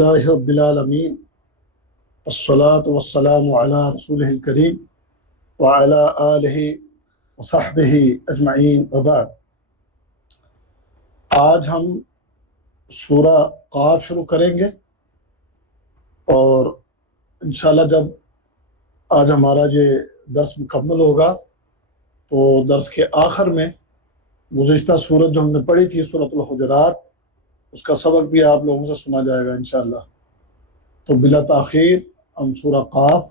اللہ رب العالمین والصلاة والسلام علی رسولہ الکریم وعلی آلہ وصحبہ اجمعین وبعد۔ آج ہم سورہ قاف شروع کریں گے، اور انشاءاللہ جب آج ہمارا یہ درس مکمل ہوگا تو درس کے آخر میں گزشتہ سورت جو ہم نے پڑھی تھی سورۃ الحجرات، اس کا سبق بھی آپ لوگوں سے سنا جائے گا انشاءاللہ۔ تو بلا تاخیر ہم سورہ قاف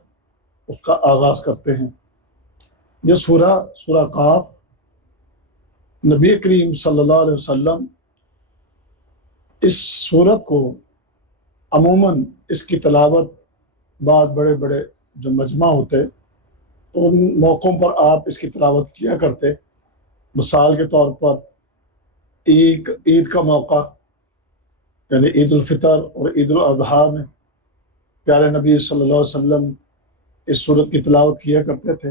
اس کا آغاز کرتے ہیں۔ یہ سورہ قاف نبی کریم صلی اللہ علیہ وسلم اس سورت کو عموماً اس کی تلاوت بعض بڑے بڑے جو مجمع ہوتے تو ان موقعوں پر آپ اس کی تلاوت کیا کرتے۔ مثال کے طور پر عید کا موقع، یعنی عید الفطر اور عید الاضحیٰ میں پیارے نبی صلی اللہ علیہ وسلم اس سورت کی تلاوت کیا کرتے تھے،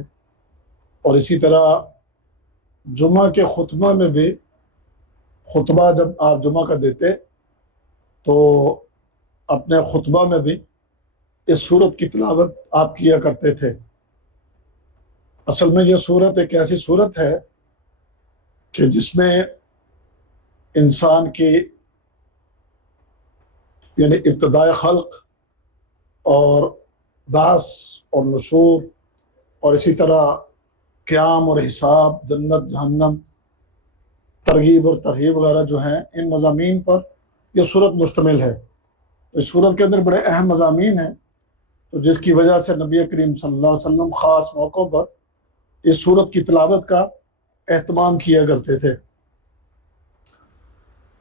اور اسی طرح جمعہ کے خطبہ میں بھی، خطبہ جب آپ جمعہ کا دیتے تو اپنے خطبہ میں بھی اس سورت کی تلاوت آپ کیا کرتے تھے۔ اصل میں یہ سورت ایک ایسی سورت ہے کہ جس میں انسان کی یعنی ابتدائے خلق اور بعث اور نشور، اور اسی طرح قیام اور حساب، جنت جہنم، ترغیب اور ترہیب وغیرہ جو ہیں، ان مضامین پر یہ سورت مشتمل ہے۔ اس سورت کے اندر بڑے اہم مضامین ہیں، تو جس کی وجہ سے نبی کریم صلی اللہ علیہ وسلم خاص موقعوں پر اس سورت کی تلاوت کا اہتمام کیا کرتے تھے۔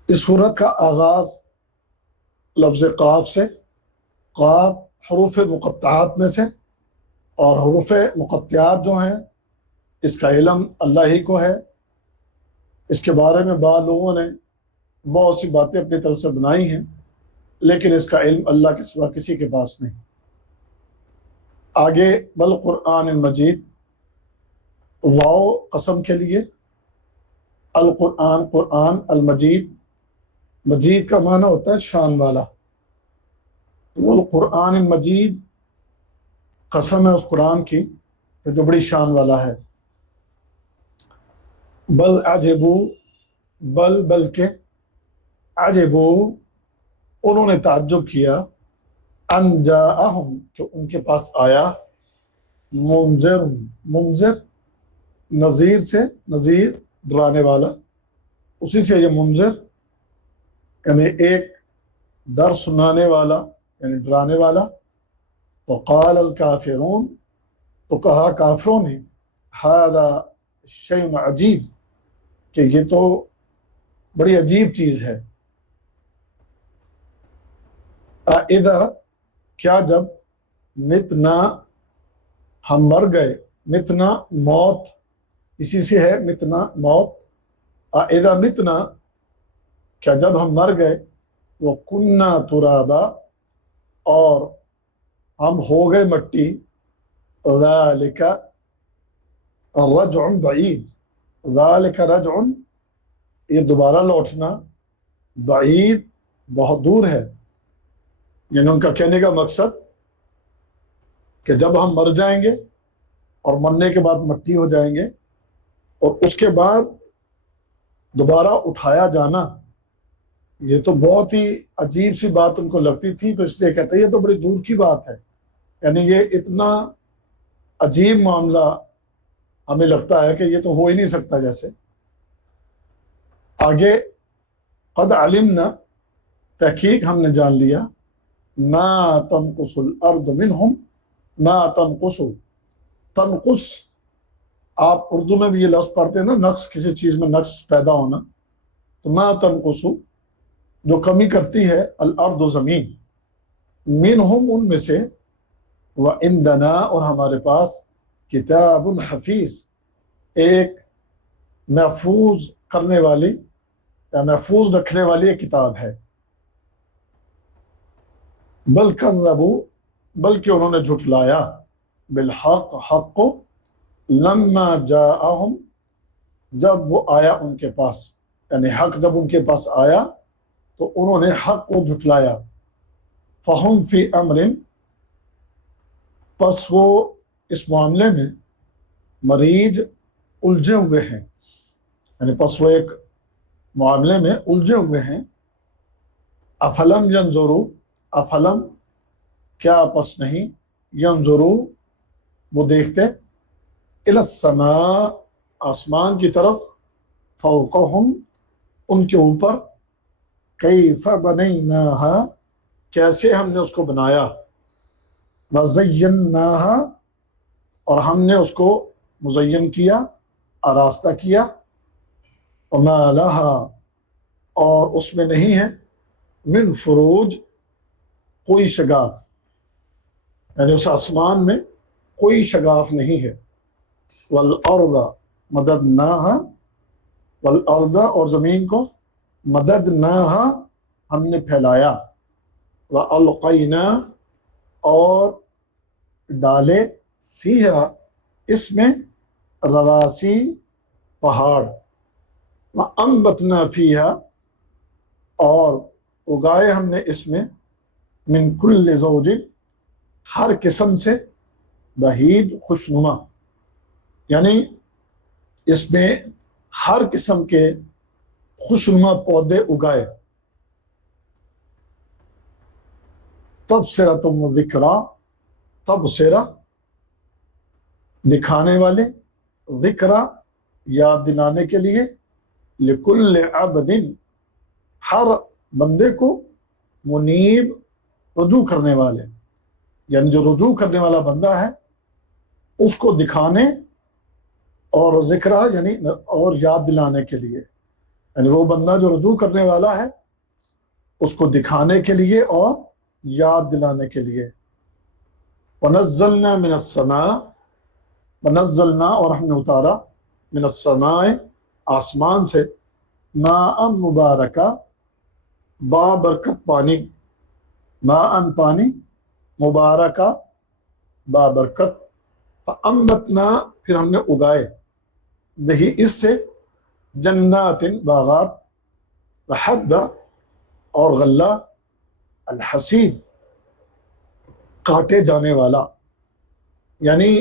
اس سورت کا آغاز لفظ قاف سے، قاف حروف مقطعات میں سے، اور حروف مقطعات جو ہیں اس کا علم اللہ ہی کو ہے۔ اس کے بارے میں بعض لوگوں نے بہت سی باتیں اپنی طرف سے بنائی ہیں، لیکن اس کا علم اللہ کے سوا کسی کے پاس نہیں۔ آگے بالقرآن المجید، واو قسم کے لیے، القرآن قرآن، المجید مجید کا معنی ہوتا ہے شان والا۔ والقرآن المجید قسم ہے اس قرآن کی جو بڑی شان والا ہے۔ بل عجبو، بلکہ عجبو انہوں نے تعجب کیا، ان جاءہم کہ ان کے پاس آیا، منذر نذیر سے، نذیر ڈرانے والا، اسی سے یہ منذر یعنی ایک ڈر سنانے والا یعنی ڈرانے والا۔ وقال الکافرون تو کہا کافروں نے، ھذا شیء عجیب کہ یہ تو بڑی عجیب چیز ہے۔ اذا کیا جب، متنا ہم مر گئے، متنا موت، اسی سے ہے متنا موت۔ اذا متنا کیا جب ہم مر گئے، وکننا ترابا اور ہم ہو گئے مٹی، ذالک رجع بعید، ذالک رجع یہ دوبارہ لوٹنا، بعید بہت دور ہے۔ یعنی ان کا کہنے کا مقصد کہ جب ہم مر جائیں گے اور مرنے کے بعد مٹی ہو جائیں گے، اور اس کے بعد دوبارہ اٹھایا جانا، یہ تو بہت ہی عجیب سی بات ان کو لگتی تھی، تو اس لیے کہتے ہیں یہ تو بڑی دور کی بات ہے۔ یعنی یہ اتنا عجیب معاملہ ہمیں لگتا ہے کہ یہ تو ہو ہی نہیں سکتا جیسے۔ آگے قد علمنا تحقیق ہم نے جان لیا، ما تنقص الارض منہم، ما تنقص، تنقص آپ اردو میں بھی یہ لفظ پڑھتے ہیں نا، نقص، کسی چیز میں نقص پیدا ہونا، تو ما تنقص جو کمی کرتی ہے، الارض زمین، منہم ان میں سے، وعندنا اور ہمارے پاس، کتاب حفیظ ایک محفوظ کرنے والی یا محفوظ رکھنے والی ایک کتاب ہے۔ بل کذبوا بلکہ انہوں نے جھٹلایا، بالحق حق کو، لما جاءہم جب وہ آیا ان کے پاس، یعنی حق جب ان کے پاس آیا تو انہوں نے حق کو جھٹلایا۔ فہم فی امر، پس وہ اس معاملے میں مریض الجھے ہوئے ہیں، یعنی پس وہ ایک معاملے میں الجھے ہوئے ہیں۔ افلم ینظروا، افلم کیا پس نہیں، ینظروا وہ دیکھتے، الی السماء آسمان کی طرف، فوقہم ان کے اوپر، کیف بنیناہا کیسے ہم نے اس کو بنایا، وزیناہا اور ہم نے اس کو مزین کیا، آراستہ کیا، وما لہا اور اس میں نہیں ہے، من فروج کوئی شگاف، یعنی اس آسمان میں کوئی شگاف نہیں ہے۔ والارض مددناہا، والارض اور زمین کو، مددناہا ہم نے پھیلایا، والقینا اور ڈالے، فیہا اس میں، رواسی پہاڑ، وانبتنا فیہا اور اگائے ہم نے اس میں، من کل زوج ہر قسم سے، بہیج خوشنما، یعنی اس میں ہر قسم کے خوشنما پودے اگائے۔ تبصرۃ و ذکریٰ، تبصرہ دکھانے والے، ذکریٰ یاد دلانے کے لیے، لکل عبد ہر بندے کو، منیب رجوع کرنے والے، یعنی جو رجوع کرنے والا بندہ ہے اس کو دکھانے، اور ذکریٰ یعنی اور یاد دلانے کے لیے، یعنی وہ بندہ جو رجوع کرنے والا ہے اس کو دکھانے کے لیے اور یاد دلانے کے لیے۔ ونزلنا من السماء، ونزلنا اور ہم نے اتارا، من السماء آسمان سے، ماء مبارکہ بابرکت پانی، ماء پانی، مبارکہ بابرکت، فانبتنا پھر ہم نے اگائے، بہی اس سے، جنات باغات، وحب اور غلہ، الحسید کاٹے جانے والا، یعنی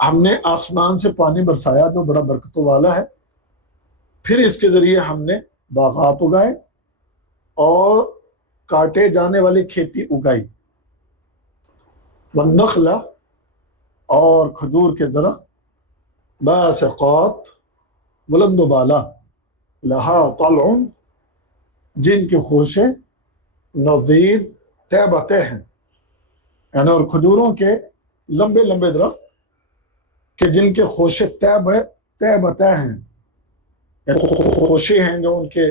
ہم نے آسمان سے پانی برسایا جو بڑا برکتوں والا ہے، پھر اس کے ذریعے ہم نے باغات اگائے اور کاٹے جانے والی کھیتی اگائی۔ والنخل اور کھجور کے درخت، باسقات بلند و بالا، لہا طلع جن کے خوشے، نضید تہ بتہ ہیں، یعنی اور کھجوروں کے لمبے لمبے درخت کہ جن کے خوشے تہ بتہ ہیں، یعنی خوشے ہیں جو ان کے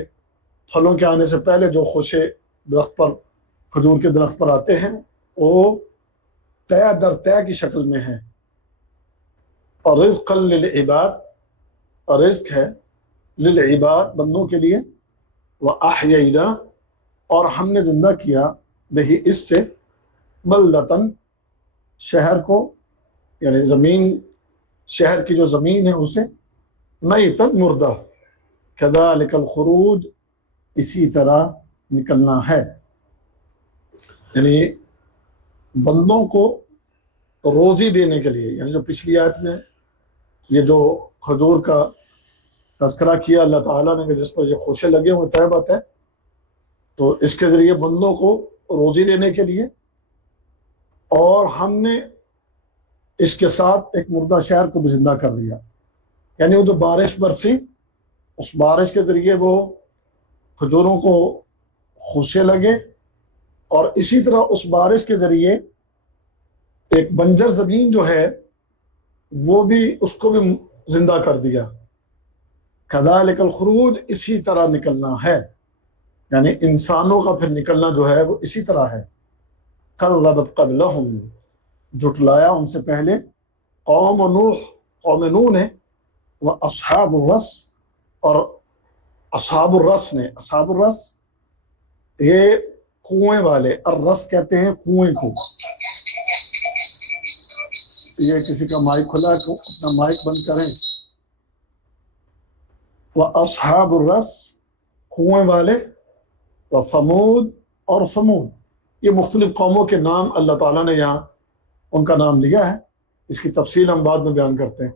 پھلوں کے آنے سے پہلے جو خوشے درخت پر، کھجور کے درخت پر آتے ہیں وہ تہ در تہ کی شکل میں ہیں۔ اور رزقا للعباد، اور رزق ہے للعباد بندوں کے لیے، وَأَحْيَيْنَا اور ہم نے زندہ کیا، بہی اس سے، بلدتاً شہر کو، یعنی زمین، شہر کی جو زمین ہے اسے، میتاً مردہ، کذالک الخروج اسی طرح نکلنا ہے، یعنی بندوں کو روزی دینے کے لیے، یعنی جو پچھلی آیت میں یہ جو کھجور کا تذکرہ کیا اللہ تعالیٰ نے کہ جس پر یہ خوشے لگے ہوئے تہ بتہ ہے، تو اس کے ذریعے بندوں کو روزی دینے کے لیے، اور ہم نے اس کے ساتھ ایک مردہ شہر کو بھی زندہ کر دیا، یعنی وہ جو بارش برسی اس بارش کے ذریعے وہ کھجوروں کو خوشے لگے، اور اسی طرح اس بارش کے ذریعے ایک بنجر زمین جو ہے وہ بھی، اس کو بھی زندہ کر دیا۔ کذالک الخروج اسی طرح نکلنا ہے، یعنی انسانوں کا پھر نکلنا جو ہے وہ اسی طرح ہے۔ کذبت قبلہم جھٹلایا ان سے پہلے، قوم نوح قوم نوح نے، واصحاب الرس اور اصحاب الرس نے، اصحاب الرس یہ کنویں والے، الرس کہتے ہیں کنویں کو۔ یہ کسی کا مائک کھلا ہے، اپنا مائک بند کریں۔ واصحاب الرس کنویں والے، وثمود اور ثمود یہ مختلف قوموں کے نام اللہ تعالیٰ نے یہاں ان کا نام لیا ہے، اس کی تفصیل ہم بعد میں بیان کرتے ہیں۔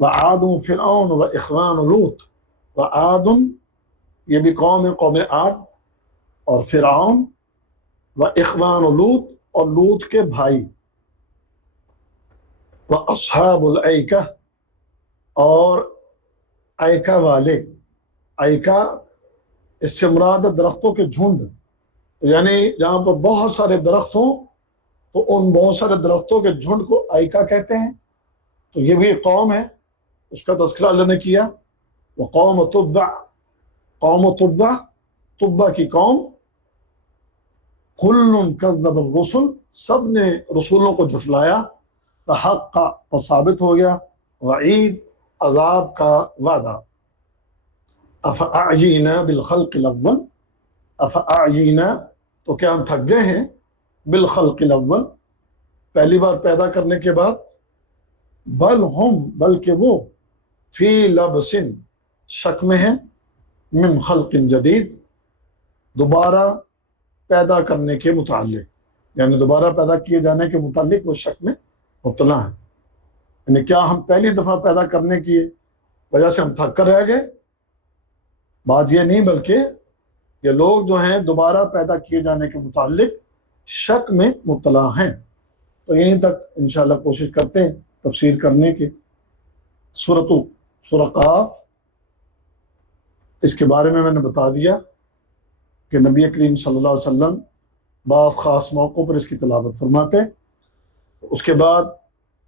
وعاد فرعون و اخوان لوط، وعاد یہ بھی قوم ہے، قوم عاد، اور فرعون و اخوان لوط اور لوط کے بھائی، و اصحاب الایکہ اور ایکا والے۔ ایکا اس سے مراد درختوں کے جھنڈ، یعنی جہاں پر بہت سارے درخت ہوں تو ان بہت سارے درختوں کے جھنڈ کو ایکا کہتے ہیں۔ تو یہ بھی ایک قوم ہے، اس کا تذکرہ اللہ نے کیا۔ وہ قوم تبع، قوم تبع، تبع کی قوم، کل کذب الرسل، سب نے رسولوں کو جھٹلایا، حق کا ثابت ہو گیا، وعید عذاب کا وعدہ۔ افاعینا بالخلق الاول، افاعینا تو کیا ہم تھک گئے ہیں، بالخلق الاول پہلی بار پیدا کرنے کے بعد، بل ہم بلکہ وہ، فی لبس شک میں ہیں، من خلق جدید دوبارہ پیدا کرنے کے متعلق، یعنی دوبارہ پیدا کیے جانے کے متعلق وہ شک میں مبتلا ہے۔ یعنی کیا ہم پہلی دفعہ پیدا کرنے کی وجہ سے ہم تھک کر رہ گئے؟ بات یہ نہیں، بلکہ یہ لوگ جو ہیں دوبارہ پیدا کیے جانے کے متعلق شک میں مبتلا ہیں۔ تو یہیں تک انشاءاللہ کوشش کرتے ہیں تفسیر کرنے کی۔ سورہ قاف، اس کے بارے میں نے بتا دیا کہ نبی کریم صلی اللہ علیہ وسلم بعض خاص موقعوں پر اس کی تلاوت فرماتے ہیں۔ اس کے بعد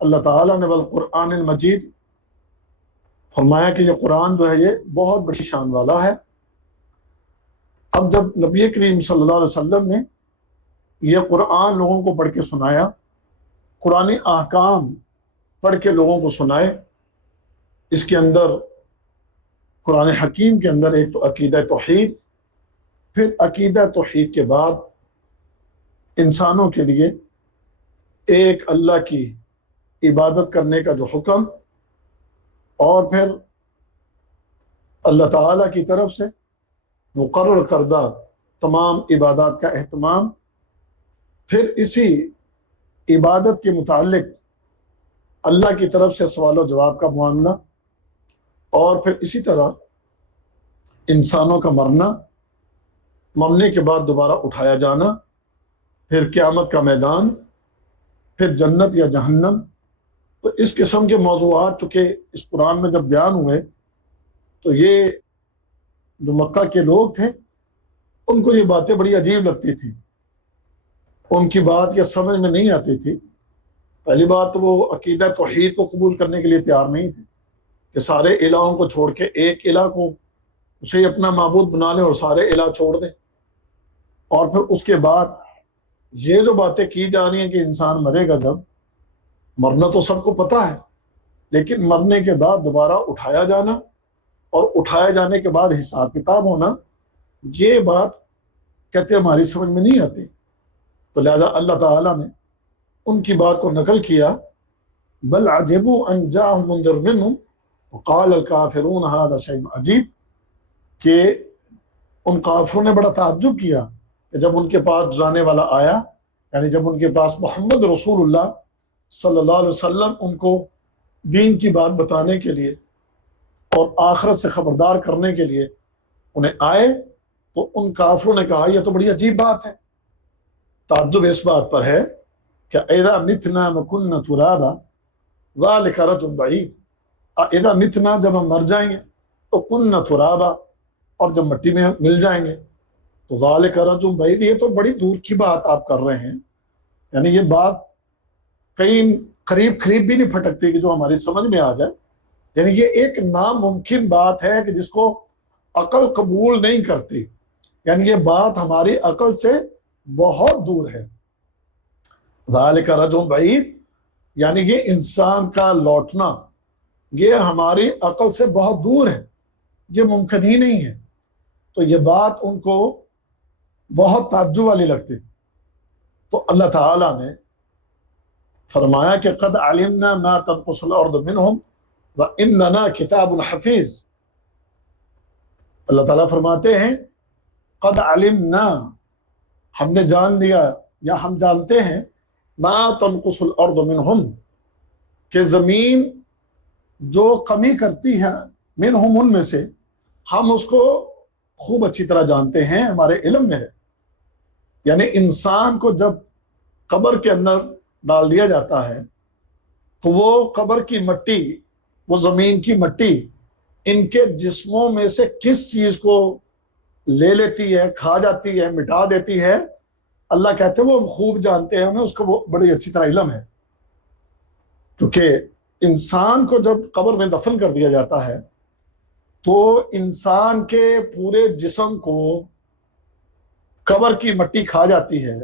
اللہ تعالیٰ نے والقرآن المجید فرمایا کہ یہ قرآن جو ہے یہ بہت بڑی شان والا ہے۔ اب جب نبی کریم صلی اللہ علیہ وسلم نے یہ قرآن لوگوں کو پڑھ کے سنایا، قرآن احکام پڑھ کے لوگوں کو سنائے، اس کے اندر قرآن حکیم کے اندر ایک تو عقیدہ توحید، پھر عقیدہ توحید کے بعد انسانوں کے لیے ایک اللہ کی عبادت کرنے کا جو حکم، اور پھر اللہ تعالیٰ کی طرف سے مقرر کردہ تمام عبادات کا اہتمام، پھر اسی عبادت کے متعلق اللہ کی طرف سے سوال و جواب کا معاملہ، اور پھر اسی طرح انسانوں کا مرنے کے بعد دوبارہ اٹھایا جانا، پھر قیامت کا میدان، پھر جنت یا جہنم۔ تو اس قسم کے موضوعات چونکہ اس قرآن میں جب بیان ہوئے تو یہ جو مکہ کے لوگ تھے ان کو یہ باتیں بڑی عجیب لگتی تھیں، ان کی بات یہ سمجھ میں نہیں آتی تھی۔ پہلی بات تو وہ عقیدہ توحید کو قبول کرنے کے لیے تیار نہیں تھے کہ سارے الہوں کو چھوڑ کے ایک الہ کو اسے اپنا معبود بنا لیں اور سارے الہ چھوڑ دیں۔ اور پھر اس کے بعد یہ جو باتیں کی جا رہی ہیں کہ انسان مرے گا، جب مرنا تو سب کو پتہ ہے، لیکن مرنے کے بعد دوبارہ اٹھایا جانا اور اٹھائے جانے کے بعد حساب کتاب ہونا، یہ بات کہتے ہماری سمجھ میں نہیں آتی۔ تو لہذا اللہ تعالیٰ نے ان کی بات کو نقل کیا، بل عجبوا ان جاءهم منذر منهم وقال الكافرون هذا شيء عجیب، کہ ان کافروں نے بڑا تعجب کیا کہ جب ان کے پاس ڈرانے والا آیا، یعنی جب ان کے پاس محمد رسول اللہ صلی اللہ علیہ وسلم ان کو دین کی بات بتانے کے لیے اور آخرت سے خبردار کرنے کے لیے انہیں آئے، تو ان کافروں نے کہا یہ تو بڑی عجیب بات ہے۔ تعجب اس بات پر ہے کہ اذا متنا وکنا ترابا ذلک رجل بعید، اذا متنا جب ہم مر جائیں گے تو کنا ترابا، اور جب مٹی میں مل جائیں گے تو ذالک رجل بعید، یہ تو بڑی دور کی بات آپ کر رہے ہیں، یعنی یہ بات کہیں قریب بھی نہیں پھٹکتی کہ جو ہماری سمجھ میں آ جائے، یعنی یہ ایک ناممکن بات ہے کہ جس کو عقل قبول نہیں کرتی، یعنی یہ بات ہماری عقل سے بہت دور ہے۔ ذالک رجل بعید، یعنی یہ انسان کا لوٹنا یہ ہماری عقل سے بہت دور ہے، یہ ممکن ہی نہیں ہے۔ تو یہ بات ان کو بہت تعجب والی لگتی۔ تو اللہ تعالیٰ نے فرمایا کہ قد علمنا ما تنقص الارض منہم واننا کتاب حفیظ۔ اللہ تعالیٰ فرماتے ہیں قد علمنا، ہم نے جان لیا یا ہم جانتے ہیں ما تنقص الارض منہم کہ زمین جو کمی کرتی ہے منہم ان میں سے، ہم اس کو خوب اچھی طرح جانتے ہیں، ہمارے علم میں ہے۔ یعنی انسان کو جب قبر کے اندر ڈال دیا جاتا ہے تو وہ قبر کی مٹی، وہ زمین کی مٹی ان کے جسموں میں سے کس چیز کو لے لیتی ہے، کھا جاتی ہے، مٹا دیتی ہے، اللہ کہتے ہیں وہ ہم خوب جانتے ہیں، ہمیں اس کو وہ بڑی اچھی طرح علم ہے۔ کیونکہ انسان کو جب قبر میں دفن کر دیا جاتا ہے تو انسان کے پورے جسم کو قبر کی مٹی کھا جاتی ہے،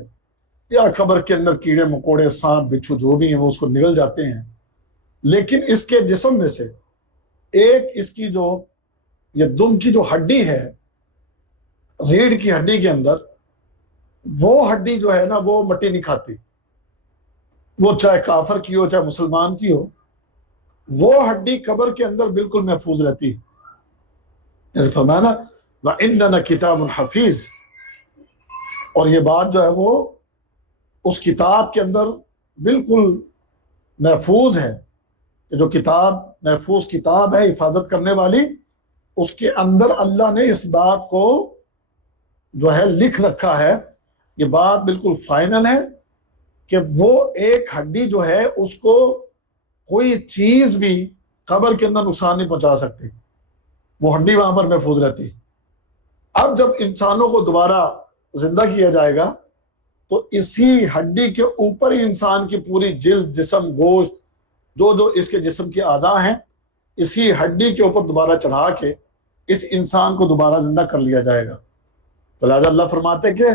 یا قبر کے اندر کیڑے مکوڑے سانپ بچھو جو بھی ہیں وہ اس کو نگل جاتے ہیں، لیکن اس کے جسم میں سے ایک اس کی جو یہ دم کی جو ہڈی ہے، ریڑھ کی ہڈی کے اندر، وہ ہڈی جو ہے نا وہ مٹی نہیں کھاتی، وہ چاہے کافر کی ہو چاہے مسلمان کی ہو، وہ ہڈی قبر کے اندر بالکل محفوظ رہتی ہے۔ جیسے فرمایا نا وَعِندَنَا کتاب حفیظ، اور یہ بات جو ہے وہ اس کتاب کے اندر بالکل محفوظ ہے، کہ جو کتاب محفوظ کتاب ہے حفاظت کرنے والی، اس کے اندر اللہ نے اس بات کو جو ہے لکھ رکھا ہے، یہ بات بالکل فائنل ہے کہ وہ ایک ہڈی جو ہے اس کو کوئی چیز بھی قبر کے اندر نقصان نہیں پہنچا سکتی، وہ ہڈی وہاں پر محفوظ رہتی۔ اب جب انسانوں کو دوبارہ زندہ کیا جائے گا تو اسی ہڈی کے اوپر ہی انسان کی پوری جلد، جسم، گوشت، جو اس کے جسم کے اعضاء ہیں، اسی ہڈی کے اوپر دوبارہ چڑھا کے اس انسان کو دوبارہ زندہ کر لیا جائے گا۔ تو لہٰذا اللہ فرماتے ہیں کہ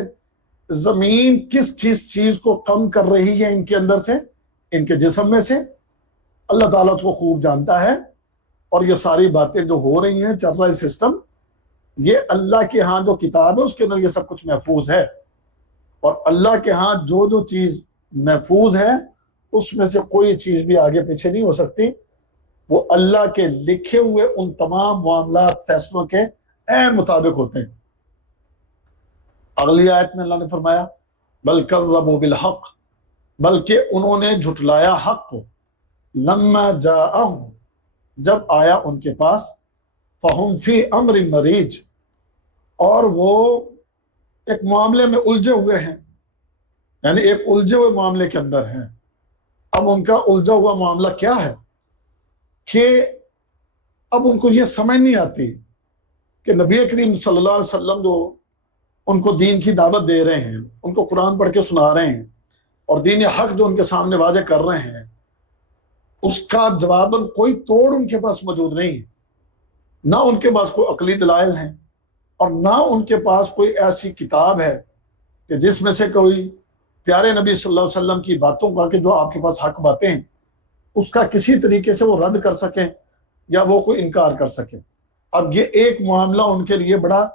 زمین کس چیز کو کم کر رہی ہے ان کے اندر سے، ان کے جسم میں سے، اللہ تعالیٰ اس کو خوب جانتا ہے۔ اور یہ ساری باتیں جو ہو رہی ہیں، چل رہا ہے سسٹم، یہ اللہ کے ہاں جو کتاب ہے اس کے اندر یہ سب کچھ محفوظ ہے، اور اللہ کے ہاں جو چیز محفوظ ہے اس میں سے کوئی چیز بھی آگے پیچھے نہیں ہو سکتی، وہ اللہ کے لکھے ہوئے ان تمام معاملات، فیصلوں کے عین مطابق ہوتے ہیں۔ اگلی آیت میں اللہ نے فرمایا بل کذبوا بالحق، بلکہ انہوں نے جھٹلایا حق کو، لما جاءہم، جب آیا ان کے پاس، فہم فی امر مریج، اور وہ ایک معاملے میں الجھے ہوئے ہیں، یعنی ایک الجھے ہوئے معاملے کے اندر ہیں۔ اب ان کا الجھا ہوا معاملہ کیا ہے کہ اب ان کو یہ سمجھ نہیں آتی کہ نبی کریم صلی اللہ علیہ وسلم جو ان کو دین کی دعوت دے رہے ہیں، ان کو قرآن پڑھ کے سنا رہے ہیں، اور دین حق جو ان کے سامنے واضح کر رہے ہیں، اس کا جواباً کوئی توڑ ان کے پاس موجود نہیں، نہ ان کے پاس کوئی عقلی دلائل ہیں، اور نہ ان کے پاس کوئی ایسی کتاب ہے کہ جس میں سے کوئی پیارے نبی صلی اللہ علیہ وسلم کی باتوں کا، کہ جو آپ کے پاس حق باتیں ہیں، اس کا کسی طریقے سے وہ رد کر سکیں یا وہ کوئی انکار کر سکیں۔ اب یہ ایک معاملہ ان کے لیے بڑا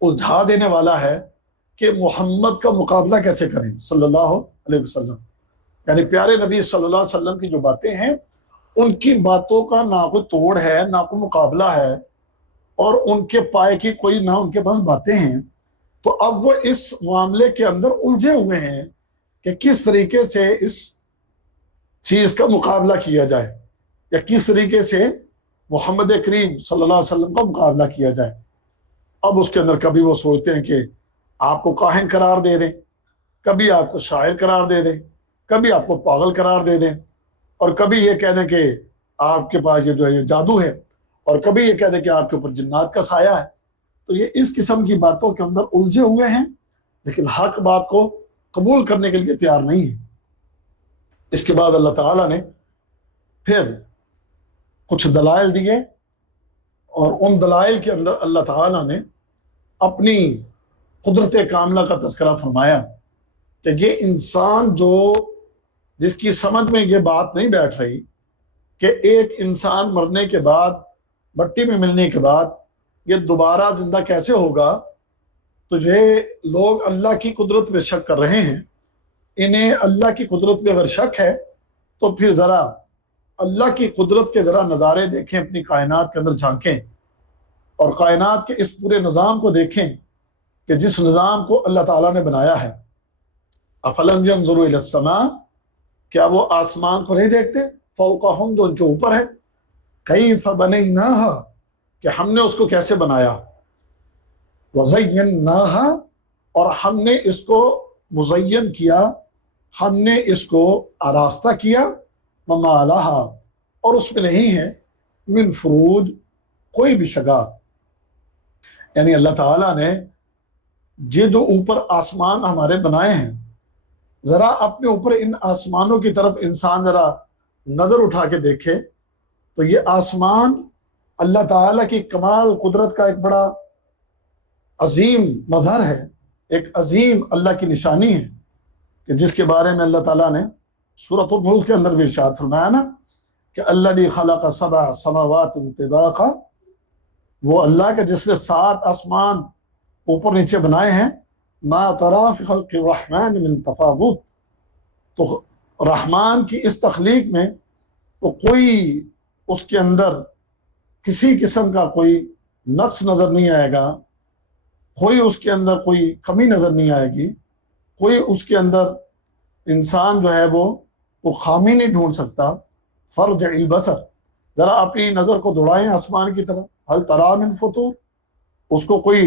الجھا دینے والا ہے کہ محمد کا مقابلہ کیسے کریں صلی اللہ علیہ وسلم، یعنی پیارے نبی صلی اللہ علیہ وسلم کی جو باتیں ہیں ان کی باتوں کا نہ کوئی توڑ ہے، نہ کوئی مقابلہ ہے، اور ان کے پائے کی کوئی نہ ان کے پاس باتیں ہیں۔ تو اب وہ اس معاملے کے اندر الجھے ہوئے ہیں کہ کس طریقے سے اس چیز کا مقابلہ کیا جائے، یا کس طریقے سے محمد کریم صلی اللہ علیہ وسلم کا مقابلہ کیا جائے۔ اب اس کے اندر کبھی وہ سوچتے ہیں کہ آپ کو کاہن قرار دے دیں، کبھی آپ کو شاعر قرار دے دیں، کبھی آپ کو پاگل قرار دے دیں، اور کبھی یہ کہہ دیں کہ آپ کے پاس یہ جو ہے یہ جادو ہے، اور کبھی یہ کہہ دیں کہ آپ کے اوپر جنات کا سایہ ہے۔ تو یہ اس قسم کی باتوں کے اندر الجھے ہوئے ہیں، لیکن حق بات کو قبول کرنے کے لیے تیار نہیں ہے۔ اس کے بعد اللہ تعالیٰ نے پھر کچھ دلائل دیے، اور ان دلائل کے اندر اللہ تعالیٰ نے اپنی قدرت کاملہ کا تذکرہ فرمایا کہ یہ انسان جس کی سمجھ میں یہ بات نہیں بیٹھ رہی کہ ایک انسان مرنے کے بعد، مٹی میں ملنے کے بعد یہ دوبارہ زندہ کیسے ہوگا، تو یہ لوگ اللہ کی قدرت میں شک کر رہے ہیں۔ انہیں اللہ کی قدرت میں اگر شک ہے تو پھر ذرا اللہ کی قدرت کے ذرا نظارے دیکھیں، اپنی کائنات کے اندر جھانکیں، اور کائنات کے اس پورے نظام کو دیکھیں کہ جس نظام کو اللہ تعالیٰ نے بنایا ہے، افلم ینظروا الی السماء، کیا وہ آسمان کو نہیں دیکھتے، فوقہم، جو ان کے اوپر ہے، کیف بنیناہا، کہ ہم نے اس کو کیسے بنایا، وزیناہا، اور ہم نے اس کو مزین کیا، ہم نے اس کو آراستہ کیا، وما لہا، اور اس میں نہیں ہے من فروج، کوئی بھی شگاف۔ یعنی اللہ تعالیٰ نے یہ جو اوپر آسمان ہمارے بنائے ہیں، ذرا اپنے اوپر ان آسمانوں کی طرف انسان ذرا نظر اٹھا کے دیکھے تو یہ آسمان اللہ تعالیٰ کی کمال قدرت کا ایک بڑا عظیم مظہر ہے، ایک عظیم اللہ کی نشانی ہے، کہ جس کے بارے میں اللہ تعالیٰ نے سورۃ الملک کے اندر بھی ارشاد فرمایا نا کہ الذی خلق سبع سماوات طباقا، وہ اللہ کا جس نے 7 آسمان اوپر نیچے بنائے ہیں، ما تری فی خلق الرحمن من تفاوت، تو رحمان کی اس تخلیق میں تو کوئی اس کے اندر کسی قسم کا کوئی نقص نظر نہیں آئے گا، کوئی اس کے اندر کوئی کمی نظر نہیں آئے گی، کوئی اس کے اندر انسان جو ہے وہ خامی نہیں ڈھونڈ سکتا۔ فرجع البصر، ذرا اپنی نظر کو دوڑائیں آسمان کی طرف، هل تری من فطور، اس کو کوئی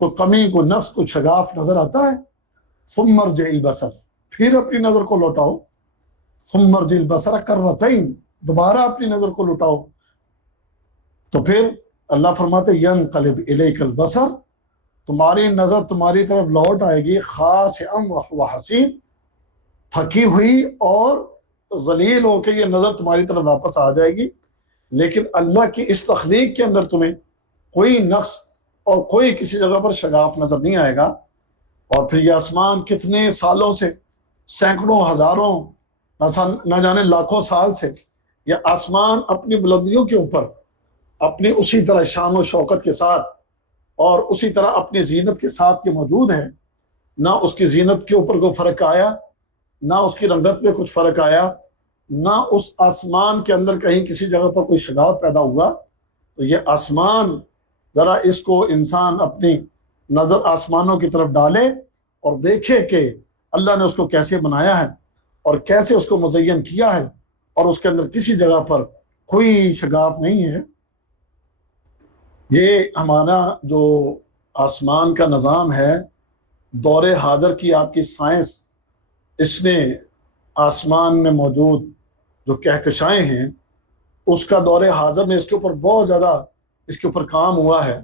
کمی، کوئی نقص، کوئی شگاف نظر آتا ہے؟ ثم ارجع البصر، پھر اپنی نظر کو لوٹاؤ، ثم ارجع البصر کرتین، دوبارہ اپنی نظر کو لوٹاؤ، تو پھر اللہ فرماتے ینقلب الیک البصر، تمہاری نظر تمہاری طرف لوٹ آئے گی، خاسئا وهو حسین، تھکی ہوئی اور ذلیل ہو کے یہ نظر تمہاری طرف واپس آ جائے گی، لیکن اللہ کی اس تخلیق کے اندر تمہیں کوئی نقص اور کوئی کسی جگہ پر شگاف نظر نہیں آئے گا۔ اور پھر یہ آسمان کتنے سالوں سے، سینکڑوں، ہزاروں، نہ جانے لاکھوں سال سے یہ آسمان اپنی بلندیوں کے اوپر اپنی اسی طرح شان و شوکت کے ساتھ اور اسی طرح اپنی زینت کے ساتھ کے موجود ہیں، نہ اس کی زینت کے اوپر کوئی فرق آیا، نہ اس کی رنگت میں کچھ فرق آیا، نہ اس آسمان کے اندر کہیں کسی جگہ پر کوئی شگاف پیدا ہوا۔ تو یہ آسمان، ذرا اس کو انسان اپنی نظر آسمانوں کی طرف ڈالے اور دیکھے کہ اللہ نے اس کو کیسے بنایا ہے اور کیسے اس کو مزین کیا ہے، اور اس کے اندر کسی جگہ پر کوئی شگاف نہیں ہے۔ یہ ہمارا جو آسمان کا نظام ہے، دور حاضر کی آپ کی سائنس، اس نے آسمان میں موجود جو کہکشائیں ہیں، اس کا دور حاضر میں اس کے اوپر بہت زیادہ اس کے اوپر کام ہوا ہے،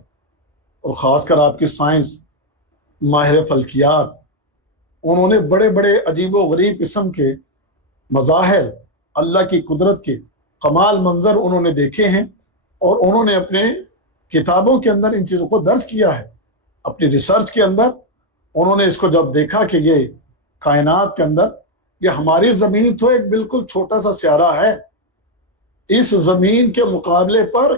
اور خاص کر آپ کی سائنس، ماہر فلکیات، انہوں نے بڑے بڑے عجیب و غریب قسم کے مظاہر، اللہ کی قدرت کے کمال منظر انہوں نے دیکھے ہیں، اور انہوں نے اپنے کتابوں کے اندر ان چیزوں کو درج کیا ہے۔ اپنی ریسرچ کے اندر انہوں نے اس کو جب دیکھا کہ یہ کائنات کے اندر، یہ ہماری زمین تو ایک بالکل چھوٹا سا سیارہ ہے، اس زمین کے مقابلے پر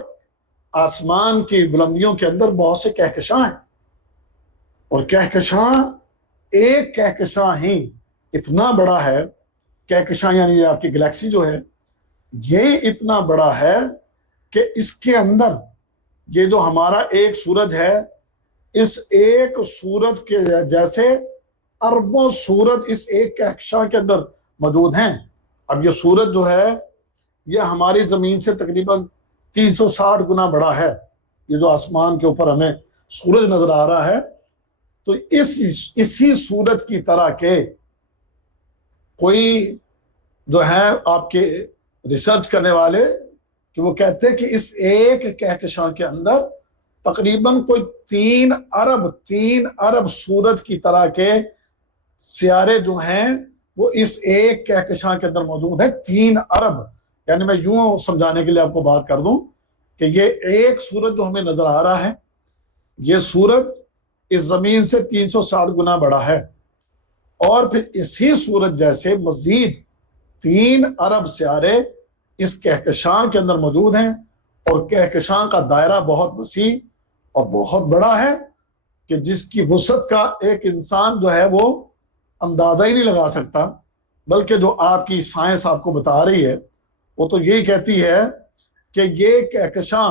آسمان کی بلندیوں کے اندر بہت سے کہکشاں ہیں، اور کہکشاں، ایک کہکشاں ہی اتنا بڑا ہے، کہکشاں یعنی یہ آپ کی گلیکسی جو ہے، یہ اتنا بڑا ہے کہ اس کے اندر یہ جو ہمارا ایک سورج ہے، اس ایک سورج کے جیسے اربوں سورج اس ایک کہکشاں کے اندر موجود ہیں۔ اب یہ سورج جو ہے یہ ہماری زمین سے تقریباً 360 گنا بڑا ہے، یہ جو آسمان کے اوپر ہمیں سورج نظر آ رہا ہے، تو اسی سورج کی طرح کے کوئی جو ہے آپ کے ریسرچ کرنے والے کہ وہ کہتے ہیں کہ اس ایک کہکشاں کے اندر تقریباً کوئی 3 ارب سورج کی طرح کے سیارے جو ہیں وہ اس ایک کہکشاں کے اندر موجود ہیں۔ 3 ارب، یعنی میں یوں سمجھانے کے لیے آپ کو بات کر دوں کہ یہ ایک سورج جو ہمیں نظر آ رہا ہے، یہ سورج اس زمین سے 360 گنا بڑا ہے، اور پھر اسی سورج جیسے مزید 3 ارب سیارے اس کہکشاں کے اندر موجود ہیں، اور کہکشاں کا دائرہ بہت وسیع اور بہت بڑا ہے کہ جس کی وسعت کا ایک انسان جو ہے وہ اندازہ ہی نہیں لگا سکتا، بلکہ جو آپ کی سائنس آپ کو بتا رہی ہے وہ تو یہی کہتی ہے کہ یہ کہکشاں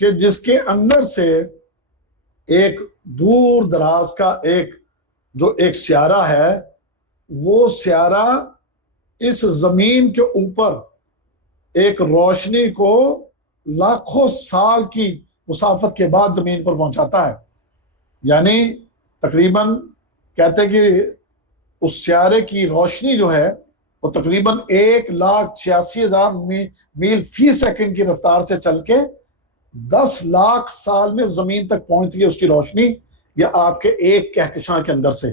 کہ جس کے اندر سے ایک دور دراز کا جو ایک سیارہ ہے، وہ سیارہ اس زمین کے اوپر ایک روشنی کو لاکھوں سال کی مسافت کے بعد زمین پر پہنچاتا ہے. یعنی تقریباً کہتے ہیں کہ اس سیارے کی روشنی جو ہے وہ تقریباً 1,86,000 میل فی سیکنڈ کی رفتار سے چل کے 10 لاکھ سال میں زمین تک پہنچتی ہے اس کی روشنی، یا آپ کے ایک کہکشاں کے اندر سے.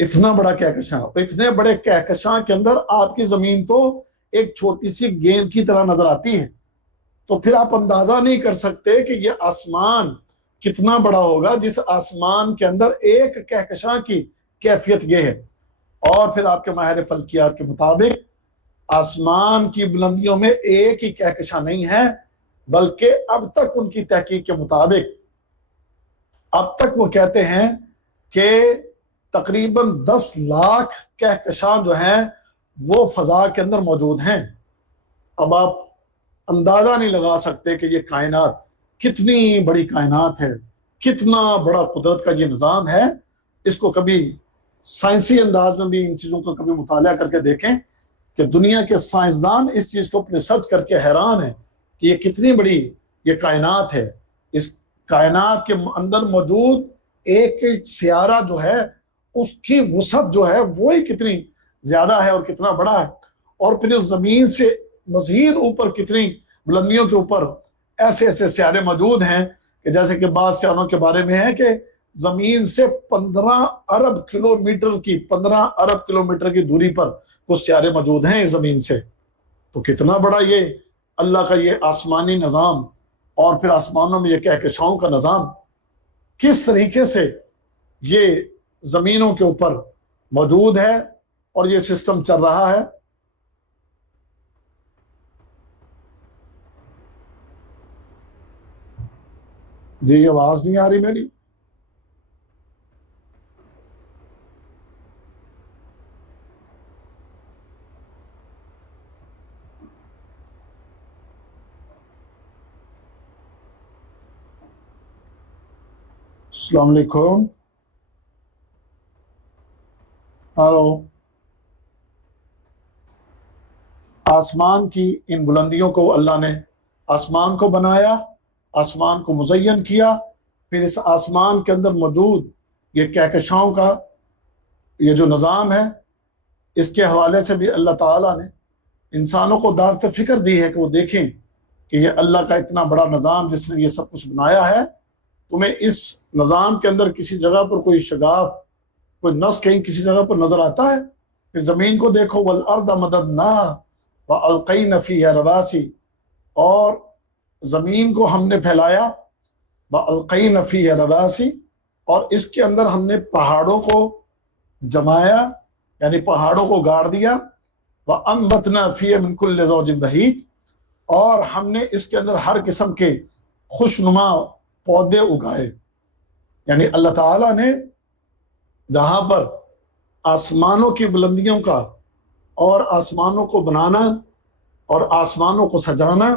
اتنا بڑا کہکشاں، اتنے بڑے کہکشاں کے اندر آپ کی زمین تو ایک چھوٹی سی گیند کی طرح نظر آتی ہے. تو پھر آپ اندازہ نہیں کر سکتے کہ یہ آسمان کتنا بڑا ہوگا جس آسمان کے اندر ایک کہکشاں کی کیفیت یہ ہے. اور پھر آپ کے ماہر فلکیات کے مطابق آسمان کی بلندیوں میں ایک ہی کہکشاں نہیں ہے، بلکہ اب تک ان کی تحقیق کے مطابق اب تک وہ کہتے ہیں کہ تقریباً 10 لاکھ کہکشاں جو ہیں وہ فضا کے اندر موجود ہیں. اب آپ اندازہ نہیں لگا سکتے کہ یہ کائنات کتنی بڑی کائنات ہے، کتنا بڑا قدرت کا یہ نظام ہے. اس کو کبھی سائنسی انداز میں بھی ان چیزوں کا کبھی مطالعہ کر کے دیکھیں کہ دنیا کے سائنسدان اس چیز کو ریسرچ کر کے حیران ہیں کہ یہ کتنی بڑی یہ کائنات ہے. اس کائنات کے اندر موجود ایک ایک سیارہ جو ہے اس کی وسعت جو ہے وہی کتنی زیادہ ہے اور کتنا بڑا ہے. اور پھر اس زمین سے مزید اوپر کتنی بلندیوں کے اوپر ایسے ایسے سیارے موجود ہیں کہ جیسے کہ بعض سیاروں کے بارے میں ہے کہ زمین سے 15 ارب کلومیٹر کی دوری پر کچھ سیارے موجود ہیں اس زمین سے. تو کتنا بڑا یہ اللہ کا یہ آسمانی نظام، اور پھر آسمانوں میں یہ کہکشاؤں کا نظام کس طریقے سے یہ زمینوں کے اوپر موجود ہے اور یہ سسٹم چل رہا ہے. جی آواز نہیں آ رہی میری؟ السلام علیکم. ہلو. آسمان کی ان بلندیوں کو اللہ نے آسمان کو بنایا، آسمان کو مزین کیا، پھر اس آسمان کے اندر موجود یہ کہکشاؤں کا یہ جو نظام ہے اس کے حوالے سے بھی اللہ تعالیٰ نے انسانوں کو دعوت فکر دی ہے کہ وہ دیکھیں کہ یہ اللہ کا اتنا بڑا نظام جس نے یہ سب کچھ بنایا ہے. تمہیں اس نظام کے اندر کسی جگہ پر کوئی شگاف، کوئی نس کہیں کسی جگہ پر نظر آتا ہے؟ پھر زمین کو دیکھو، وَالْأَرْضَ مَدَدْنَاهَا وَأَلْقَيْنَا فِيهَا رَوَاسِيَ، اور زمین کو ہم نے پھیلایا، وَأَلْقَيْنَا فِيهَا رَوَاسِيَ، اور اس کے اندر ہم نے پہاڑوں کو جمایا، یعنی پہاڑوں کو گاڑ دیا، وَأَنبَتْنَا فِيهَا مِن كُلِّ زَوْجٍ بَهِيجٍ، اور ہم نے اس کے اندر ہر قسم کے خوشنما پودے اگائے. یعنی اللہ تعالیٰ نے جہاں پر آسمانوں کی بلندیوں کا اور آسمانوں کو بنانا اور آسمانوں کو سجانا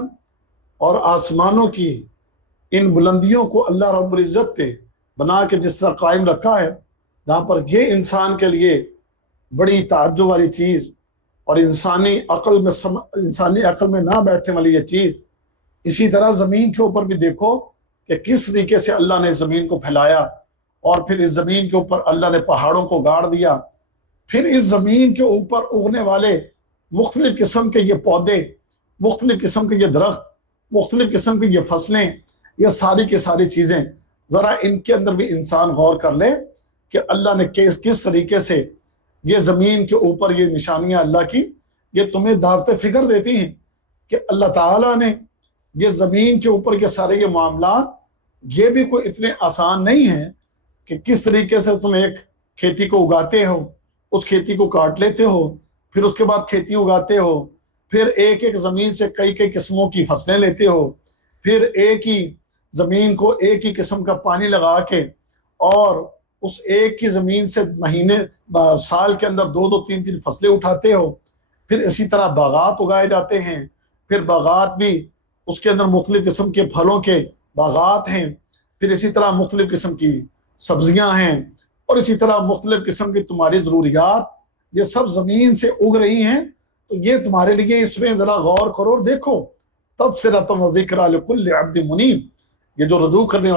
اور آسمانوں کی ان بلندیوں کو اللہ رب العزت نے بنا کے جس طرح قائم رکھا ہے، جہاں پر یہ انسان کے لیے بڑی تعجب والی چیز اور انسانی عقل میں نہ بیٹھنے والی یہ چیز. اسی طرح زمین کے اوپر بھی دیکھو کہ کس طریقے سے اللہ نے زمین کو پھیلایا، اور پھر اس زمین کے اوپر اللہ نے پہاڑوں کو گاڑ دیا. پھر اس زمین کے اوپر اگنے والے مختلف قسم کے یہ پودے، مختلف قسم کے یہ درخت، مختلف قسم کی یہ فصلیں، یہ ساری کی ساری چیزیں، ذرا ان کے اندر بھی انسان غور کر لے کہ اللہ نے کس طریقے سے یہ زمین کے اوپر یہ نشانیاں اللہ کی یہ تمہیں دعوت فکر دیتی ہیں کہ اللہ تعالیٰ نے یہ زمین کے اوپر کے سارے یہ معاملات یہ بھی کوئی اتنے آسان نہیں ہیں کہ کس طریقے سے تم ایک کھیتی کو اگاتے ہو، اس کھیتی کو کاٹ لیتے ہو، پھر اس کے بعد کھیتی اگاتے ہو، پھر ایک ایک زمین سے کئی کئی قسموں کی فصلیں لیتے ہو، پھر ایک ہی زمین کو ایک ہی قسم کا پانی لگا کے اور اس ایک ہی زمین سے سال کے اندر 2 3 فصلیں اٹھاتے ہو. پھر اسی طرح باغات اگائے جاتے ہیں، پھر باغات بھی اس کے اندر مختلف قسم کے پھلوں کے باغات ہیں، پھر اسی طرح مختلف قسم کی سبزیاں ہیں، اور اسی طرح مختلف قسم کی تمہاری ضروریات یہ سب زمین سے اگ رہی ہیں، تو یہ تمہارے لیے اس میں ذرا غور کرو اور دیکھو. تبصرۃ و ذکریٰ لکل عبد منیب، یہ جو رجوع کرنے